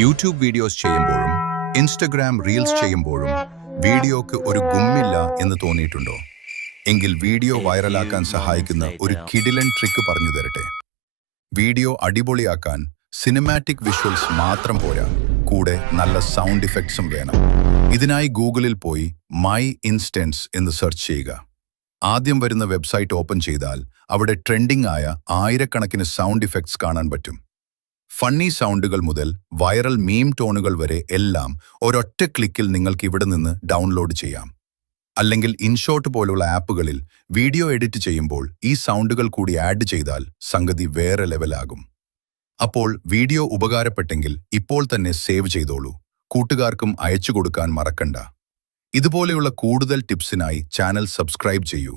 YouTube videos ചെയ്യുമ്പോഴും Instagram reels ചെയ്യുമ്പോഴും വീഡിയോക്ക് ഒരു ഗുമ്മില്ല എന്ന് തോന്നിയിട്ടുണ്ടോ? എങ്കിൽ വീഡിയോ വൈറലാക്കാൻ സഹായിക്കുന്ന ഒരു കിടിലൻ ട്രിക്ക് പറഞ്ഞു തരട്ടെ. വീഡിയോ അടിപൊളിയാക്കാൻ സിനിമാറ്റിക് വിഷ്വൽസ് മാത്രം പോരാ, കൂടെ നല്ല സൗണ്ട് ഇഫക്ട്സും വേണം. ഇതിനായി ഗൂഗിളിൽ പോയി മൈ ഇൻസ്റ്റൻസ് എന്ന് സെർച്ച് ചെയ്യുക. ആദ്യം വരുന്ന വെബ്സൈറ്റ് ഓപ്പൺ ചെയ്താൽ അവിടെ ട്രെൻഡിംഗ് ആയ ആയിരക്കണക്കിന് സൗണ്ട് ഇഫക്ട്സ് കാണാൻ പറ്റും. ഫണ്ണി സൗണ്ടുകൾ മുതൽ വൈറൽ മീം ടോണുകൾ വരെ എല്ലാം ഒരൊറ്റ ക്ലിക്കിൽ നിങ്ങൾക്ക് ഇവിടെ നിന്ന് ഡൗൺലോഡ് ചെയ്യാം. അല്ലെങ്കിൽ ഇൻഷോട്ട് പോലുള്ള ആപ്പുകളിൽ വീഡിയോ എഡിറ്റ് ചെയ്യുമ്പോൾ ഈ സൗണ്ടുകൾ കൂടി ആഡ് ചെയ്താൽ സംഗതി വേറെ ലെവലാകും. അപ്പോൾ വീഡിയോ ഉപകാരപ്പെട്ടെങ്കിൽ ഇപ്പോൾ തന്നെ സേവ് ചെയ്തോളൂ. കൂട്ടുകാർക്കും അയച്ചു കൊടുക്കാൻ മറക്കണ്ട. ഇതുപോലെയുള്ള കൂടുതൽ ടിപ്സിനായി ചാനൽ സബ്സ്ക്രൈബ് ചെയ്യൂ.